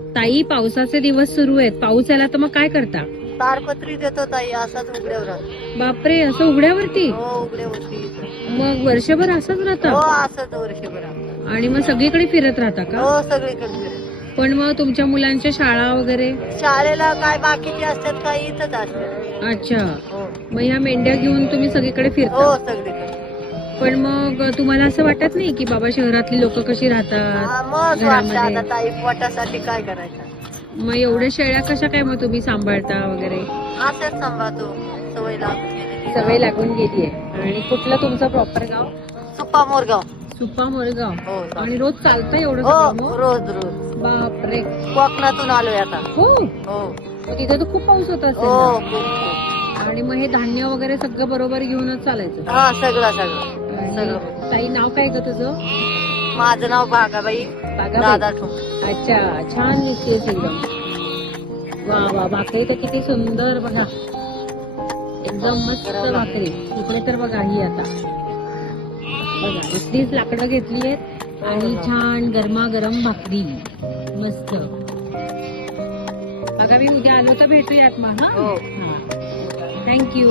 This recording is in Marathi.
ताई, पावसाचे दिवस सुरू आहेत. पाऊस आला तर मग काय करता? तारपत्री देतो ताई, असाच उघड्यावर राहतो. बापरे, असं उघड्यावरती? हो, उघड्यावरती येतो. मग वर्षभर असंच हो, राहतं? असंच वर्षभर आमचं. आणि मग सगळीकडे फिरत राहता का? हो, सगळीकडे फिरतो. पण मग तुमच्या मुलांच्या शाळा वगैरे? शाळेला काय बाकीचे असतात, काही इथंच असतात. अच्छा, हो, मग ह्या मेंढ्या घेऊन तुम्ही सगळीकडे हो, फिरता? सगळीकडे. पण मग तुम्हाला असं वाटत नाही की बाबा शहरातली लोक कशी राहतात हा, मग वाटतं घरामध्ये? आता ताई, पोटासाठी काय करायचं. मग एवढ्या शेळ्या कशा काय मग तुम्ही सांभाळता वगैरे? असंच सांभाळतो, सवय लागून गेलेली. सवय लागून गेली आहे. आणि कुठलं तुमचं प्रॉपर गाव? सुप्पा मोरगाव. सुप्पा मोरगाव. हो, चालेल. आणि रोज चालतं एवढं सगळं हो, मग? रोज रोज. बापरे. कोकणातून आलोय आता. हो, हो, मग तिथे तर खूप पाऊस होत असेल हो, ना? खूप. आणि मग हे धान्य वगैरे सगळं बरोबर घेऊनच चालायचं? हा, सगळं सगळं. आणि ताई, नाव काय ग तुझं? माझं नाव भागाबाई बागाबाई. दादा ठोंब. अच्छा, छान दिसतेस एकदम. वा वा, भाकरी तर किती सुंदर बघा, एकदम मस्त भाकरी. इकडे तर बघा, ही आता बघा इथलीच लाकडं घेतली आहेत आणि छान गरमागरम भाकरी मस्त. बघा, मी उद्या आलो तर भेटूयात मग. हो. हा, थँक्यू.